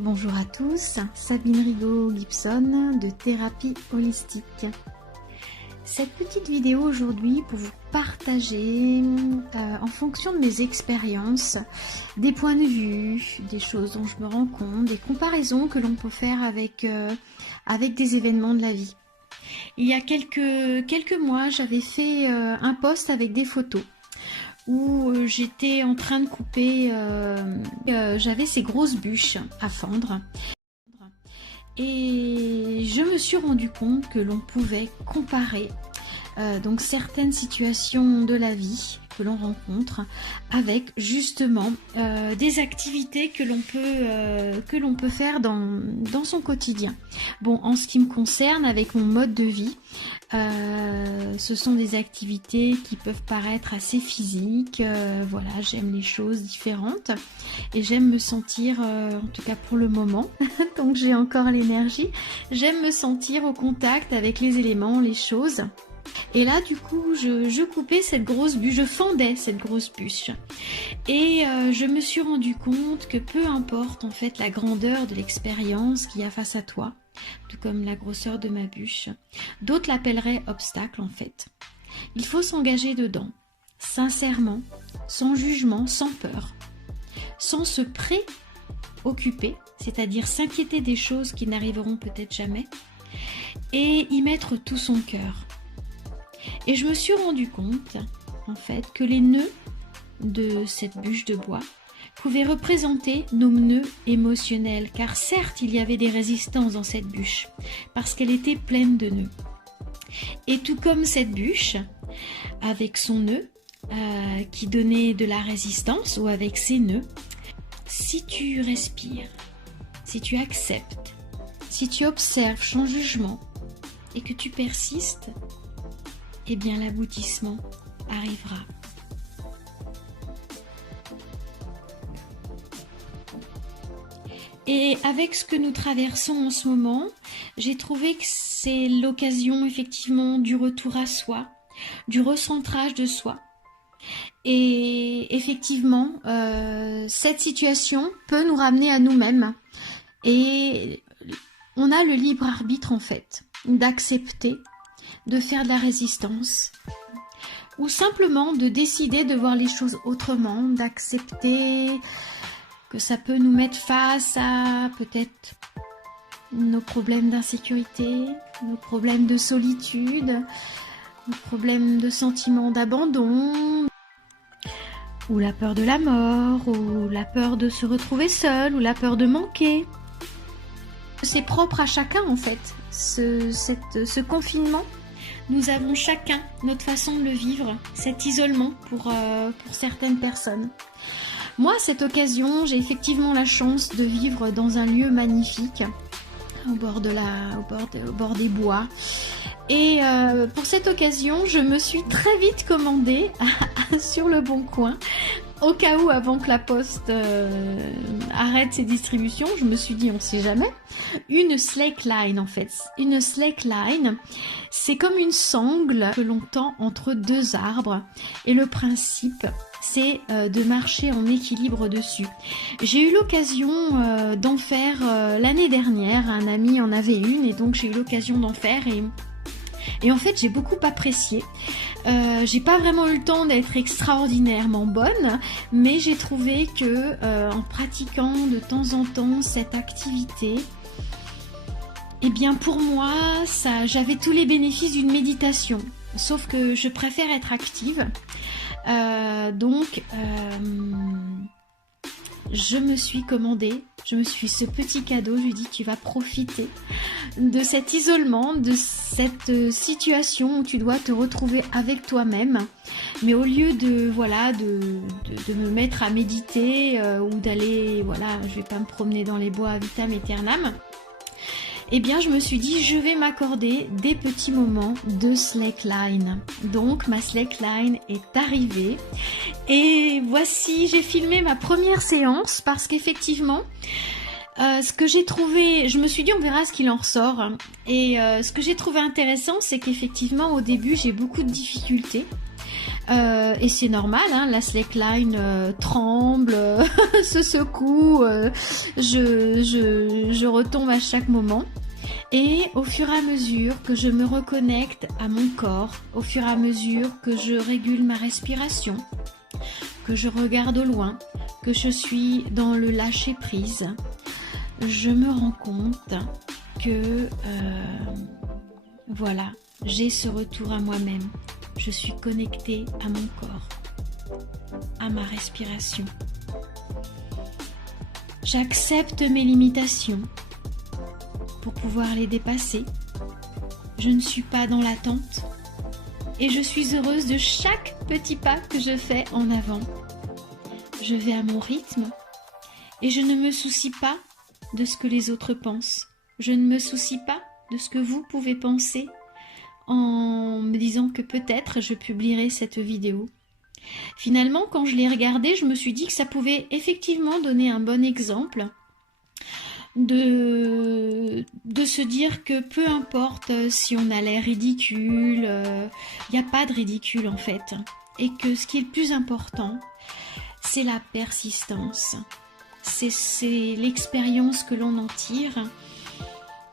Bonjour à tous, Sabine Rigaud-Gibson de Thérapie Holistique. Cette petite vidéo aujourd'hui pour vous partager en fonction de mes expériences, des points de vue, des choses dont je me rends compte, des comparaisons que l'on peut faire avec des événements de la vie. Il y a quelques mois, j'avais fait un post avec des photos où j'étais en train de couper, j'avais ces grosses bûches à fendre. Et je me suis rendu compte que l'on pouvait comparer donc certaines situations de la vie que l'on rencontre avec justement des activités que l'on peut faire dans son quotidien. Bon, en ce qui me concerne, avec mon mode de vie, ce sont des activités qui peuvent paraître assez physiques. Voilà, j'aime les choses différentes et j'aime me sentir, en tout cas pour le moment, donc j'ai encore l'énergie, j'aime me sentir au contact avec les éléments, les choses. Et là, du coup, je coupais cette grosse bûche, je fendais cette grosse bûche. Et je me suis rendu compte que peu importe en fait la grandeur de l'expérience qu'il y a face à toi, tout comme la grosseur de ma bûche, d'autres l'appelleraient obstacle en fait. Il faut s'engager dedans, sincèrement, sans jugement, sans peur, sans se préoccuper, c'est-à-dire s'inquiéter des choses qui n'arriveront peut-être jamais, et y mettre tout son cœur. Et je me suis rendu compte, en fait, que les nœuds de cette bûche de bois pouvaient représenter nos nœuds émotionnels, car certes, il y avait des résistances dans cette bûche, parce qu'elle était pleine de nœuds. Et tout comme cette bûche, avec son nœud, qui donnait de la résistance, ou avec ses nœuds, si tu respires, si tu acceptes, si tu observes sans jugement, et que tu persistes, eh bien l'aboutissement arrivera. Et avec ce que nous traversons en ce moment, j'ai trouvé que c'est l'occasion effectivement du retour à soi, du recentrage de soi. Et effectivement, cette situation peut nous ramener à nous-mêmes. Et on a le libre arbitre en fait, d'accepter, de faire de la résistance, ou simplement de décider de voir les choses autrement, d'accepter que ça peut nous mettre face à peut-être nos problèmes d'insécurité, nos problèmes de solitude, nos problèmes de sentiment d'abandon, ou la peur de la mort, ou la peur de se retrouver seul, ou la peur de manquer. C'est propre à chacun en fait, ce confinement. Nous avons chacun notre façon de le vivre, cet isolement pour certaines personnes. Moi, à cette occasion, j'ai effectivement la chance de vivre dans un lieu magnifique, au bord des bois. Et pour cette occasion, je me suis très vite commandée sur le Bon Coin. Au cas où, avant que la Poste arrête ses distributions, je me suis dit, on ne sait jamais, une slackline en fait. Une slackline, c'est comme une sangle que l'on tend entre deux arbres. Et le principe, c'est de marcher en équilibre dessus. J'ai eu l'occasion d'en faire l'année dernière, un ami en avait une, et donc j'ai eu l'occasion d'en faire et en fait j'ai beaucoup apprécié. J'ai pas vraiment eu le temps d'être extraordinairement bonne, mais j'ai trouvé que en pratiquant de temps en temps cette activité, eh bien pour moi j'avais tous les bénéfices d'une méditation, sauf que je préfère être active. Donc je me suis commandé, je me suis fait ce petit cadeau, je lui ai dit tu vas profiter de cet isolement, de cette situation où tu dois te retrouver avec toi-même, mais au lieu de me mettre à méditer ou d'aller, je vais pas me promener dans les bois vitam aeternam, eh bien je me suis dit je vais m'accorder des petits moments de slackline. Donc ma slackline est arrivée et voici, j'ai filmé ma première séance parce qu'effectivement ce que j'ai trouvé, je me suis dit on verra ce qu'il en ressort, et ce que j'ai trouvé intéressant, c'est qu'effectivement au début j'ai beaucoup de difficultés Et c'est normal, hein, la slackline tremble, se secoue, je retombe à chaque moment. Et au fur et à mesure que je me reconnecte à mon corps, au fur et à mesure que je régule ma respiration, que je regarde au loin, que je suis dans le lâcher-prise, je me rends compte que voilà, j'ai ce retour à moi-même. Je suis connectée à mon corps, à ma respiration. J'accepte mes limitations pour pouvoir les dépasser. Je ne suis pas dans l'attente et je suis heureuse de chaque petit pas que je fais en avant. Je vais à mon rythme et je ne me soucie pas de ce que les autres pensent. Je ne me soucie pas de ce que vous pouvez penser en me disant que peut-être je publierai cette vidéo. Finalement, quand je l'ai regardée, je me suis dit que ça pouvait effectivement donner un bon exemple de se dire que peu importe si on a l'air ridicule, il n'y a pas de ridicule en fait. Et que ce qui est le plus important, c'est la persistance. C'est l'expérience que l'on en tire.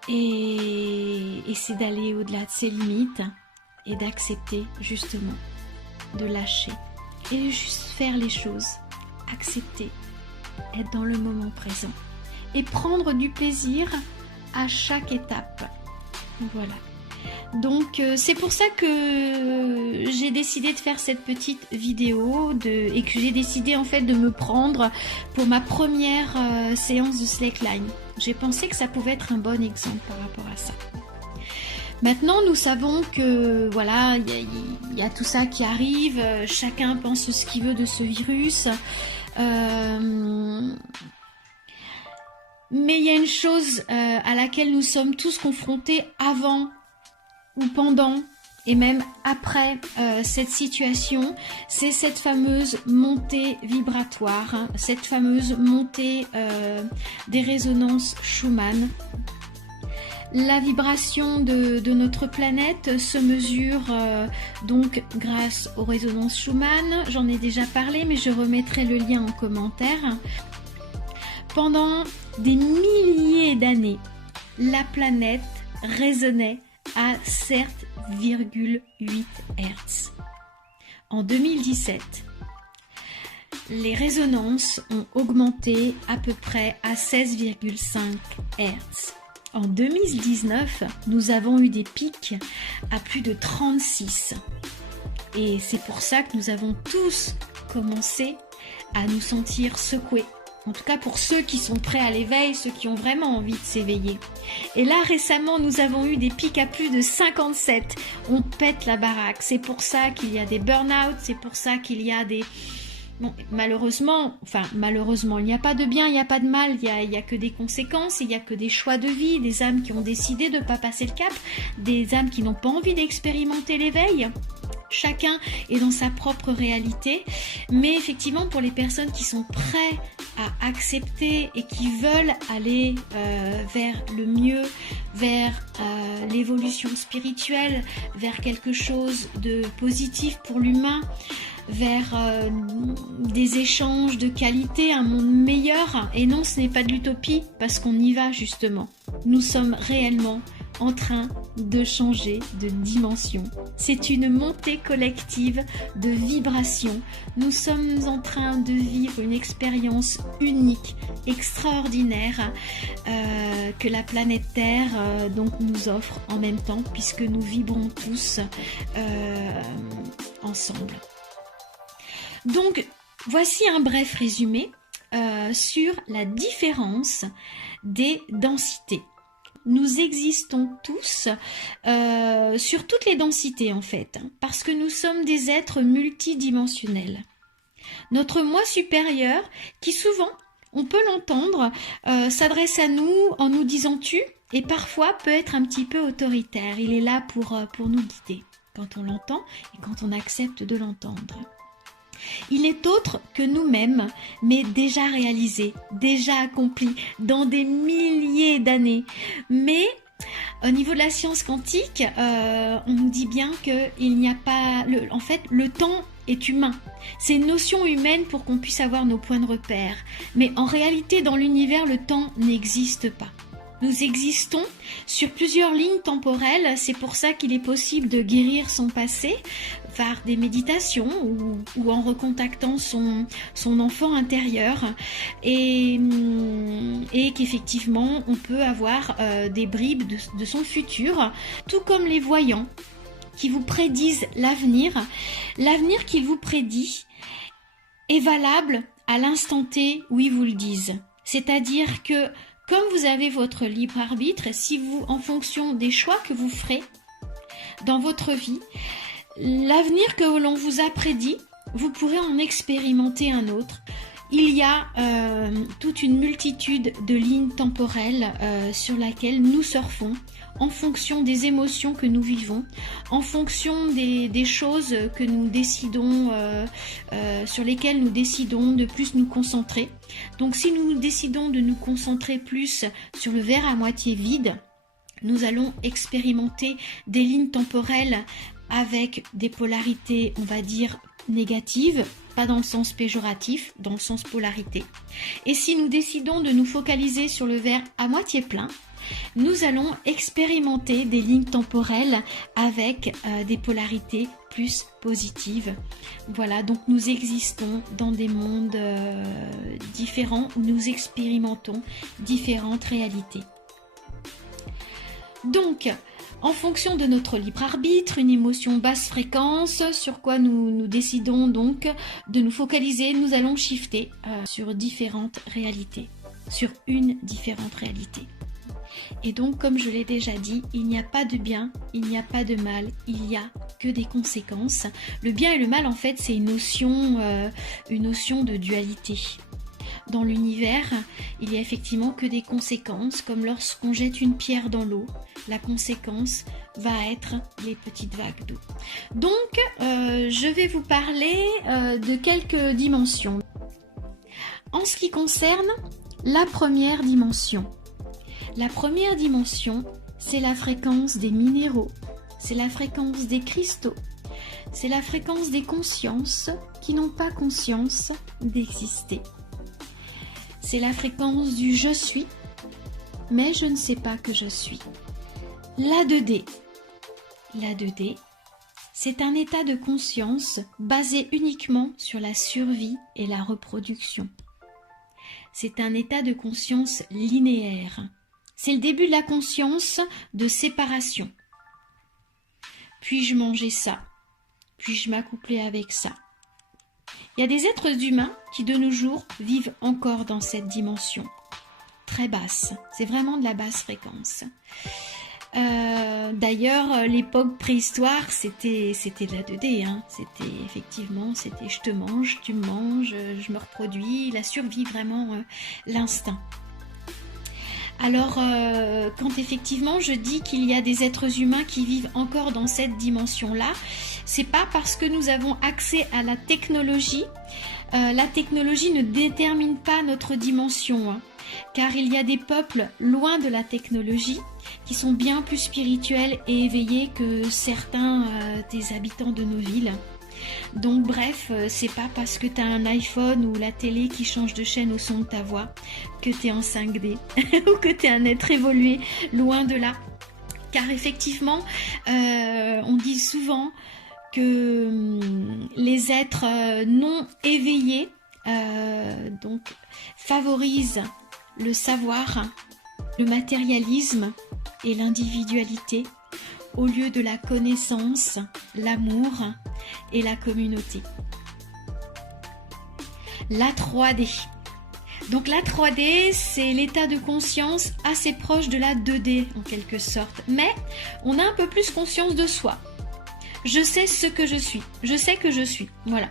Et c'est d'aller au-delà de ses limites et d'accepter justement, de lâcher et juste faire les choses, accepter, être dans le moment présent et prendre du plaisir à chaque étape. Voilà. Donc c'est pour ça que j'ai décidé de faire cette petite vidéo et que j'ai décidé en fait de me prendre pour ma première séance de slackline. J'ai pensé que ça pouvait être un bon exemple par rapport à ça. Maintenant, nous savons que voilà, il y a tout ça qui arrive, chacun pense ce qu'il veut de ce virus. Mais il y a une chose à laquelle nous sommes tous confrontés avant ou pendant et même après cette situation, c'est cette fameuse montée vibratoire, hein, cette fameuse montée des résonances Schumann. La vibration de notre planète se mesure donc grâce aux résonances Schumann. J'en ai déjà parlé, mais je remettrai le lien en commentaire. Pendant des milliers d'années, la planète résonnait à 7,8 Hz. En 2017, les résonances ont augmenté à peu près à 16,5 Hz. En 2019, nous avons eu des pics à plus de 36. Et c'est pour ça que nous avons tous commencé à nous sentir secoués. En tout cas pour ceux qui sont prêts à l'éveil, ceux qui ont vraiment envie de s'éveiller. Et là récemment nous avons eu des pics à plus de 57. On pète la baraque. C'est pour ça qu'il y a des burn-out, c'est pour ça qu'il y a des... Bon, malheureusement, il n'y a pas de bien, il n'y a pas de mal, il n'y a que des conséquences, il n'y a que des choix de vie, des âmes qui ont décidé de ne pas passer le cap, des âmes qui n'ont pas envie d'expérimenter l'éveil. Chacun est dans sa propre réalité, mais effectivement pour les personnes qui sont prêtes à accepter et qui veulent aller vers le mieux, vers l'évolution spirituelle, vers quelque chose de positif pour l'humain, vers des échanges de qualité, un monde meilleur. Et non, ce n'est pas de l'utopie parce qu'on y va justement. Nous sommes réellement en train de changer de dimension. C'est une montée collective de vibrations. Nous sommes en train de vivre une expérience unique, extraordinaire que la planète Terre donc nous offre en même temps puisque nous vibrons tous ensemble. Donc, voici un bref résumé sur la différence des densités. Nous existons tous sur toutes les densités en fait, parce que nous sommes des êtres multidimensionnels. Notre moi supérieur, qui souvent, on peut l'entendre, s'adresse à nous en nous disant tu, et parfois peut être un petit peu autoritaire. Il est là pour nous guider, quand on l'entend et quand on accepte de l'entendre. Il est autre que nous-mêmes, mais déjà réalisé, déjà accompli dans des milliers d'années. Mais au niveau de la science quantique, on nous dit bien qu'il n'y a pas... en fait, le temps est humain. C'est une notion humaine pour qu'on puisse avoir nos points de repère. Mais en réalité, dans l'univers, le temps n'existe pas. Nous existons sur plusieurs lignes temporelles, c'est pour ça qu'il est possible de guérir son passé par des méditations ou en recontactant son enfant intérieur et qu'effectivement on peut avoir des bribes de son futur, tout comme les voyants qui vous prédisent l'avenir. L'avenir qu'ils vous prédit est valable à l'instant T où ils vous le disent. C'est-à-dire que comme vous avez votre libre arbitre, si vous, en fonction des choix que vous ferez dans votre vie, l'avenir que l'on vous a prédit, vous pourrez en expérimenter un autre. Il y a toute une multitude de lignes temporelles sur laquelle nous surfons en fonction des émotions que nous vivons, en fonction des choses que nous décidons, sur lesquelles nous décidons de plus nous concentrer. Donc si nous décidons de nous concentrer plus sur le verre à moitié vide, nous allons expérimenter des lignes temporelles avec des polarités, on va dire, négatives, pas dans le sens péjoratif, dans le sens polarité. Et si nous décidons de nous focaliser sur le verre à moitié plein, nous allons expérimenter des lignes temporelles avec des polarités plus positives. Voilà, donc nous existons dans des mondes différents où nous expérimentons différentes réalités. Donc, en fonction de notre libre arbitre, une émotion basse fréquence, sur quoi nous décidons donc de nous focaliser, nous allons shifter sur différentes réalités, sur une différente réalité. Et donc, comme je l'ai déjà dit, il n'y a pas de bien, il n'y a pas de mal, il n'y a que des conséquences. Le bien et le mal, en fait, c'est une notion de dualité. Dans l'univers, il n'y a effectivement que des conséquences, comme lorsqu'on jette une pierre dans l'eau, la conséquence va être les petites vagues d'eau. Donc, je vais vous parler de quelques dimensions. En ce qui concerne la première dimension, c'est la fréquence des minéraux, c'est la fréquence des cristaux, c'est la fréquence des consciences qui n'ont pas conscience d'exister. C'est la fréquence du je suis, mais je ne sais pas que je suis. La 2D. La 2D, c'est un état de conscience basé uniquement sur la survie et la reproduction. C'est un état de conscience linéaire. C'est le début de la conscience de séparation. Puis-je manger ça? Puis-je m'accoupler avec ça? Il y a des êtres humains qui de nos jours vivent encore dans cette dimension très basse. C'est vraiment de la basse fréquence. D'ailleurs, l'époque préhistoire, c'était de la 2D. C'était effectivement, je te mange, tu me manges, je me reproduis. La survie, vraiment l'instinct. Alors, quand effectivement je dis qu'il y a des êtres humains qui vivent encore dans cette dimension-là, c'est pas parce que nous avons accès à la technologie. La technologie ne détermine pas notre dimension, car il y a des peuples loin de la technologie qui sont bien plus spirituels et éveillés que certains des habitants de nos villes. Donc bref, c'est pas parce que tu as un iPhone ou la télé qui change de chaîne au son de ta voix que tu es en 5D ou que tu es un être évolué, loin de là. Car effectivement, on dit souvent que les êtres non éveillés donc favorisent le savoir, le matérialisme et l'individualité au lieu de la connaissance, l'amour et la communauté. La 3D. Donc la 3D, c'est l'état de conscience assez proche de la 2D en quelque sorte. Mais on a un peu plus conscience de soi. Je sais ce que je suis. Je sais que je suis. Voilà.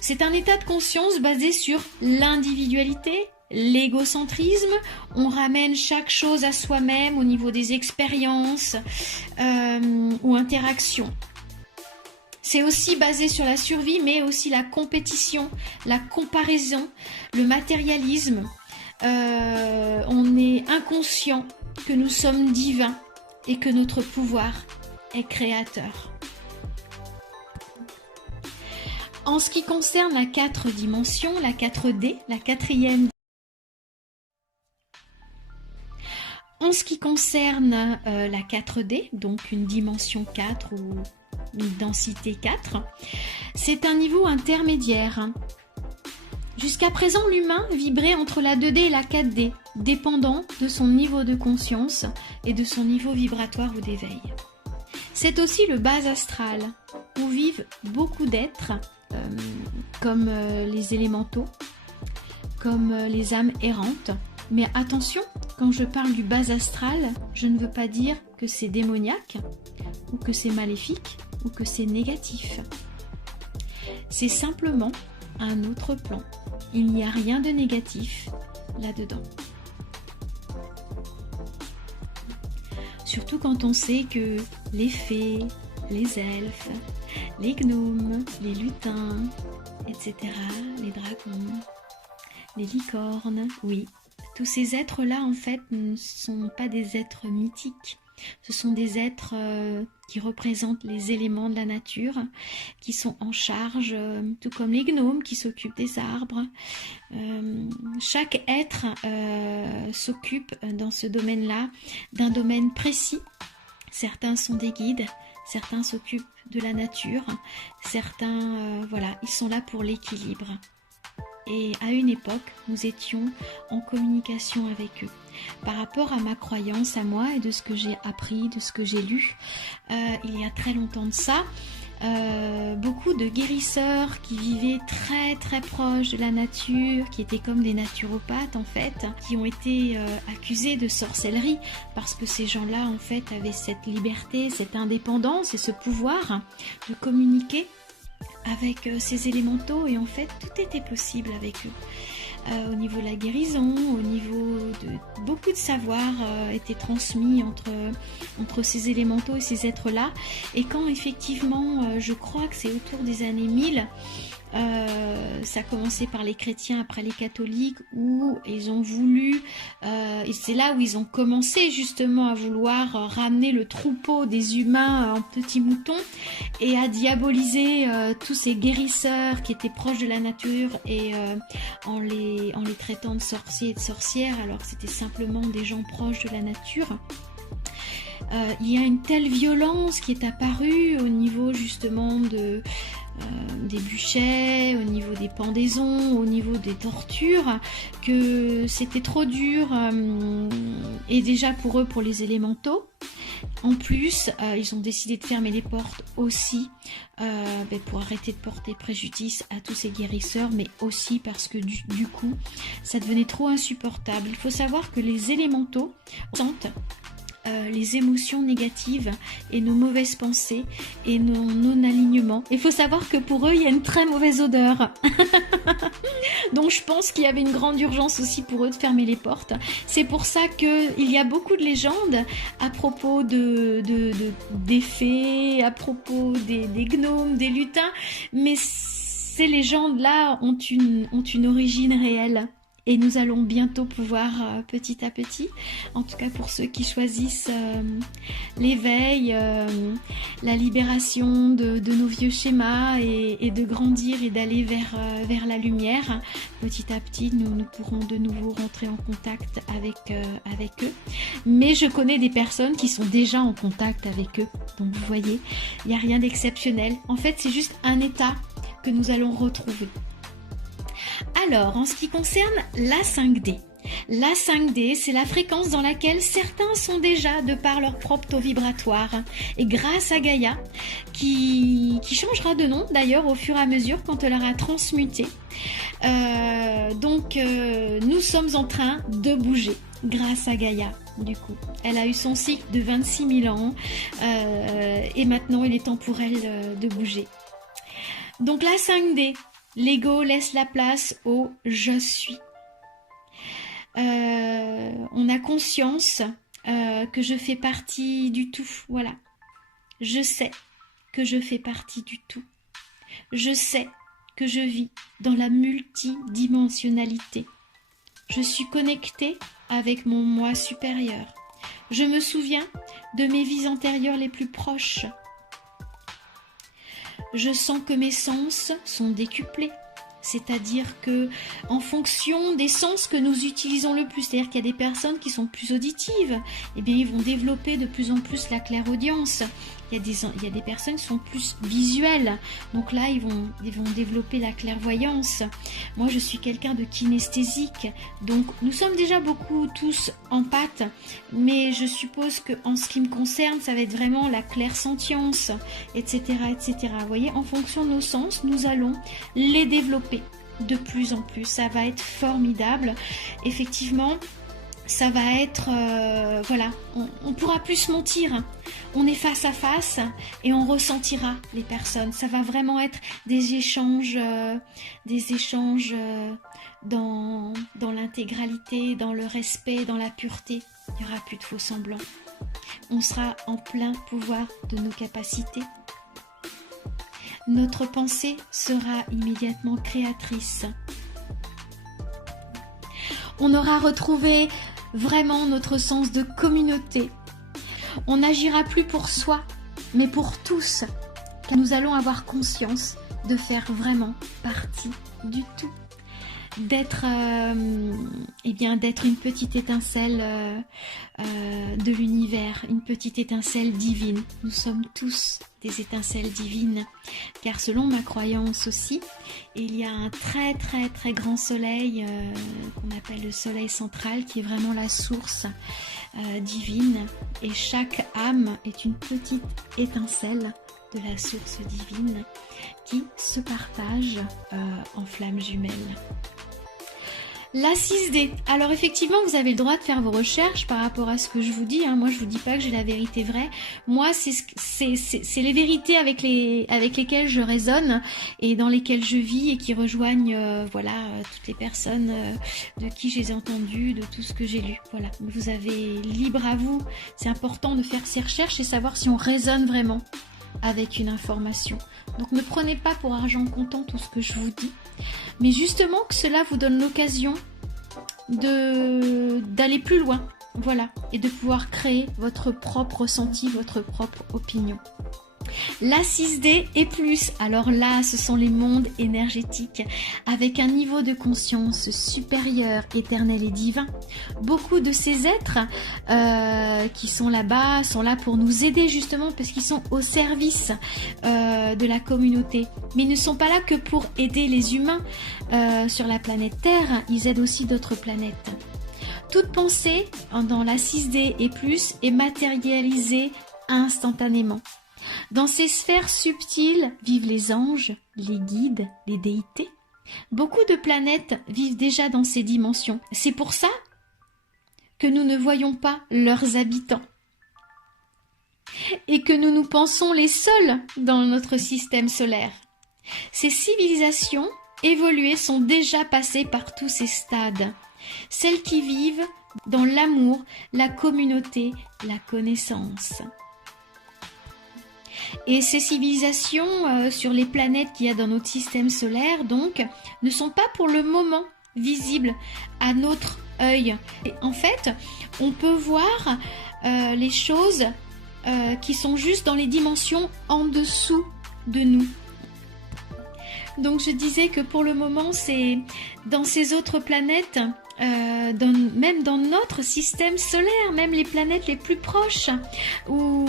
C'est un état de conscience basé sur l'individualité, l'égocentrisme. On ramène chaque chose à soi-même au niveau des expériences ou interactions. C'est aussi basé sur la survie, mais aussi la compétition, la comparaison, le matérialisme. On est inconscient que nous sommes divins et que notre pouvoir est créateur. En ce qui concerne la 4 dimensions, la 4D, la quatrième. En ce qui concerne la 4D, donc une dimension 4 ou une densité 4, c'est un niveau intermédiaire. Jusqu'à présent, l'humain vibrait entre la 2D et la 4D, dépendant de son niveau de conscience et de son niveau vibratoire ou d'éveil. C'est aussi le bas astral, où vivent beaucoup d'êtres, comme les élémentaux, comme les âmes errantes. Mais attention, quand je parle du bas astral, je ne veux pas dire que c'est démoniaque, ou que c'est maléfique, ou que c'est négatif. C'est simplement un autre plan. Il n'y a rien de négatif là-dedans. Surtout quand on sait que les fées, les elfes, les gnomes, les lutins, etc., les dragons, les licornes, oui, tous ces êtres-là, en fait, ne sont pas des êtres mythiques. Ce sont des êtres qui représentent les éléments de la nature, qui sont en charge, tout comme les gnomes qui s'occupent des arbres. Chaque être s'occupe dans ce domaine-là d'un domaine précis. Certains sont des guides, certains s'occupent de la nature, certains, voilà, ils sont là pour l'équilibre. Et à une époque, nous étions en communication avec eux. Par rapport à ma croyance, à moi, et de ce que j'ai appris, de ce que j'ai lu, il y a très longtemps de ça, beaucoup de guérisseurs qui vivaient très très proches de la nature, qui étaient comme des naturopathes en fait, qui ont été accusés de sorcellerie parce que ces gens-là en fait avaient cette liberté, cette indépendance et ce pouvoir de communiquer avec ces élémentaux, et en fait tout était possible avec eux. Au niveau de la guérison, au niveau de beaucoup de savoirs étaient transmis entre ces élémentaux et ces êtres-là. Et quand effectivement, je crois que c'est autour des années 1000, ça a commencé par les chrétiens, après les catholiques, où ils ont voulu, et c'est là où ils ont commencé justement à vouloir ramener le troupeau des humains en petits moutons et à diaboliser tous ces guérisseurs qui étaient proches de la nature et en les traitant de sorciers et de sorcières alors que c'était simplement des gens proches de la nature. Il y a une telle violence qui est apparue au niveau justement des bûchets, au niveau des pendaisons, au niveau des tortures, que c'était trop dur, et déjà pour eux, pour les élémentaux. En plus, ils ont décidé de fermer les portes aussi pour arrêter de porter préjudice à tous ces guérisseurs, mais aussi parce que du coup, ça devenait trop insupportable. Il faut savoir que les élémentaux sentent les émotions négatives et nos mauvaises pensées et nos non-alignements. Il faut savoir que pour eux, il y a une très mauvaise odeur. Donc je pense qu'il y avait une grande urgence aussi pour eux de fermer les portes. C'est pour ça qu'il y a beaucoup de légendes à propos des fées, à propos des gnomes, des lutins, mais ces légendes-là ont une origine réelle. Et nous allons bientôt pouvoir, petit à petit, en tout cas pour ceux qui choisissent l'éveil, la libération de nos vieux schémas et de grandir et d'aller vers la lumière, petit à petit, nous pourrons de nouveau rentrer en contact avec eux. Mais je connais des personnes qui sont déjà en contact avec eux. Donc vous voyez, il n'y a rien d'exceptionnel. En fait, c'est juste un état que nous allons retrouver. Alors, en ce qui concerne la 5D, la 5D, c'est la fréquence dans laquelle certains sont déjà de par leur propre taux vibratoire. Et grâce à Gaïa, qui changera de nom d'ailleurs au fur et à mesure quand elle aura transmuté. Nous sommes en train de bouger grâce à Gaïa. Du coup, elle a eu son cycle de 26 000 ans et maintenant il est temps pour elle de bouger. Donc la 5D, l'ego laisse la place au « je suis ». On a conscience que je fais partie du tout, voilà. Je sais que je fais partie du tout. Je sais que je vis dans la multidimensionnalité. Je suis connectée avec mon moi supérieur. Je me souviens de mes vies antérieures les plus proches. je sens que mes sens sont décuplés. C'est-à-dire que en fonction des sens que nous utilisons le plus, c'est-à-dire qu'il y a des personnes qui sont plus auditives, eh bien ils vont développer de plus en plus la clairaudience. Il y a des personnes qui sont plus visuelles, donc là ils vont développer la clairvoyance. Moi je suis quelqu'un de kinesthésique, donc nous sommes déjà beaucoup tous empathes, mais je suppose que en ce qui me concerne, ça va être vraiment la clairsentience, etc., etc. Vous voyez, en fonction de nos sens, nous allons les développer de plus en plus. Ça va être formidable. Effectivement, ça va être voilà, on pourra plus se mentir, on est face à face et on ressentira les personnes. Ça va vraiment être des échanges dans l'intégralité, dans le respect, dans la pureté. Il n'y aura plus de faux semblants. On sera en plein pouvoir de nos capacités. Notre pensée sera immédiatement créatrice. On aura retrouvé vraiment notre sens de communauté. On n'agira plus pour soi, mais pour tous, car nous allons avoir conscience de faire vraiment partie du tout. D'être d'être une petite étincelle de l'univers, une petite étincelle divine. Nous sommes tous des étincelles divines, car selon ma croyance aussi, il y a un très très très grand soleil qu'on appelle le soleil central, qui est vraiment la source divine, et chaque âme est une petite étincelle de la source divine qui se partage en flammes jumelles. La 6D. Alors effectivement, vous avez le droit de faire vos recherches par rapport à ce que je vous dis. Moi, je vous dis pas que j'ai la vérité vraie. Moi, c'est les vérités avec lesquelles je raisonne et dans lesquelles je vis et qui rejoignent toutes les personnes de qui j'ai entendu, de tout ce que j'ai lu. Voilà. Vous avez libre à vous. C'est important de faire ses recherches et savoir si on raisonne vraiment avec une information. Donc ne prenez pas pour argent comptant tout ce que je vous dis, mais justement que cela vous donne l'occasion d'aller plus loin, voilà, et de pouvoir créer votre propre ressenti, votre propre opinion. La 6D et plus, alors là ce sont les mondes énergétiques avec un niveau de conscience supérieur, éternel et divin. Beaucoup de ces êtres qui sont là-bas sont là pour nous aider justement parce qu'ils sont au service de la communauté. Mais ils ne sont pas là que pour aider les humains sur la planète Terre, ils aident aussi d'autres planètes. Toute pensée dans la 6D et plus est matérialisée instantanément. Dans ces sphères subtiles vivent les anges, les guides, les déités. Beaucoup de planètes vivent déjà dans ces dimensions. C'est pour ça que nous ne voyons pas leurs habitants et que nous nous pensons les seuls dans notre système solaire. Ces civilisations évoluées sont déjà passées par tous ces stades. Celles qui vivent dans l'amour, la communauté, la connaissance. Et ces civilisations sur les planètes qu'il y a dans notre système solaire, donc, ne sont pas pour le moment visibles à notre œil. Et en fait, on peut voir les choses qui sont juste dans les dimensions en dessous de nous. Donc je disais que pour le moment, c'est dans ces autres planètes, même dans notre système solaire, même les planètes les plus proches, où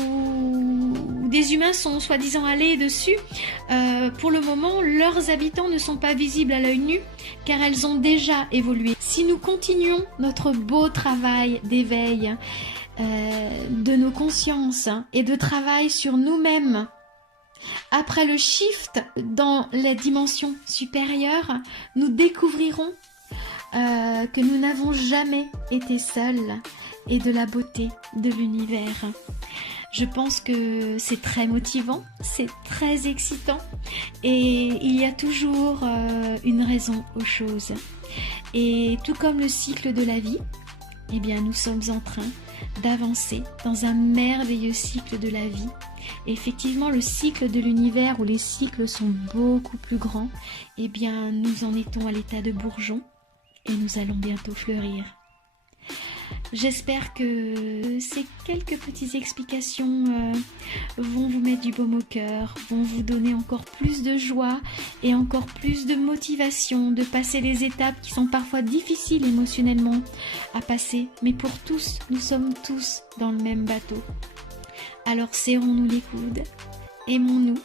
des humains sont soi-disant allés dessus, pour le moment, leurs habitants ne sont pas visibles à l'œil nu, car elles ont déjà évolué. Si nous continuons notre beau travail d'éveil de nos consciences et de travail sur nous-mêmes, après le shift dans la dimension supérieure, nous découvrirons que nous n'avons jamais été seuls et de la beauté de l'univers. Je pense que c'est très motivant, c'est très excitant et il y a toujours une raison aux choses. Et tout comme le cycle de la vie, eh bien nous sommes en train d'avancer dans un merveilleux cycle de la vie. Et effectivement, le cycle de l'univers où les cycles sont beaucoup plus grands, eh bien nous en étions à l'état de bourgeon et nous allons bientôt fleurir. J'espère que ces quelques petites explications vont vous mettre du baume au cœur, vont vous donner encore plus de joie et encore plus de motivation de passer les étapes qui sont parfois difficiles émotionnellement à passer. Mais pour tous, nous sommes tous dans le même bateau. Alors serrons-nous les coudes, aimons-nous,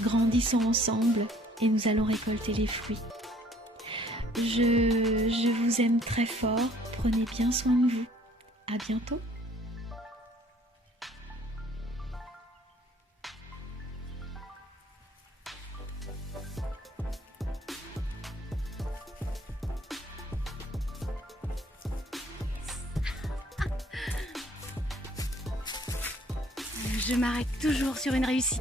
grandissons ensemble et nous allons récolter les fruits. Je vous aime très fort, prenez bien soin de vous. À bientôt. Je m'arrête toujours sur une réussite.